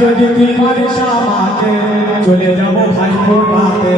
যদি বিপদ সমাজে চলে যাব ভাই বাপে